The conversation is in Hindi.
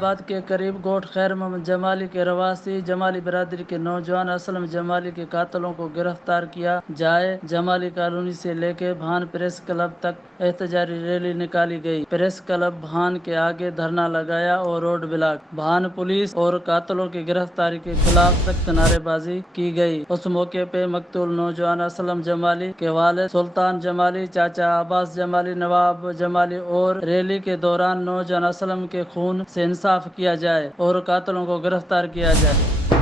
जलालाबाद के करीब गोट खैर मोहम्मद जमाली के रवासी जमाली बरादरी के नौजवान असलम जमाली के कातलों को गिरफ्तार किया जाए। जमाली कॉलोनी से लेकर भान प्रेस क्लब तक एहतजाजी रैली निकाली गई। प्रेस क्लब भान के आगे धरना लगाया और रोड ब्लॉक। भान पुलिस और कातलों की गिरफ्तारी के खिलाफ सख्त नारेबाजी की गई। उस मौके पे मकतूल नौजवान असलम जमाली के वालिद सुल्तान जमाली, चाचा अब्बास जमाली, नवाब जमाली और रैली के दौरान नौजवान असलम के खून से इंसाफ किया जाए और कातलों को गिरफ्तार किया जाए।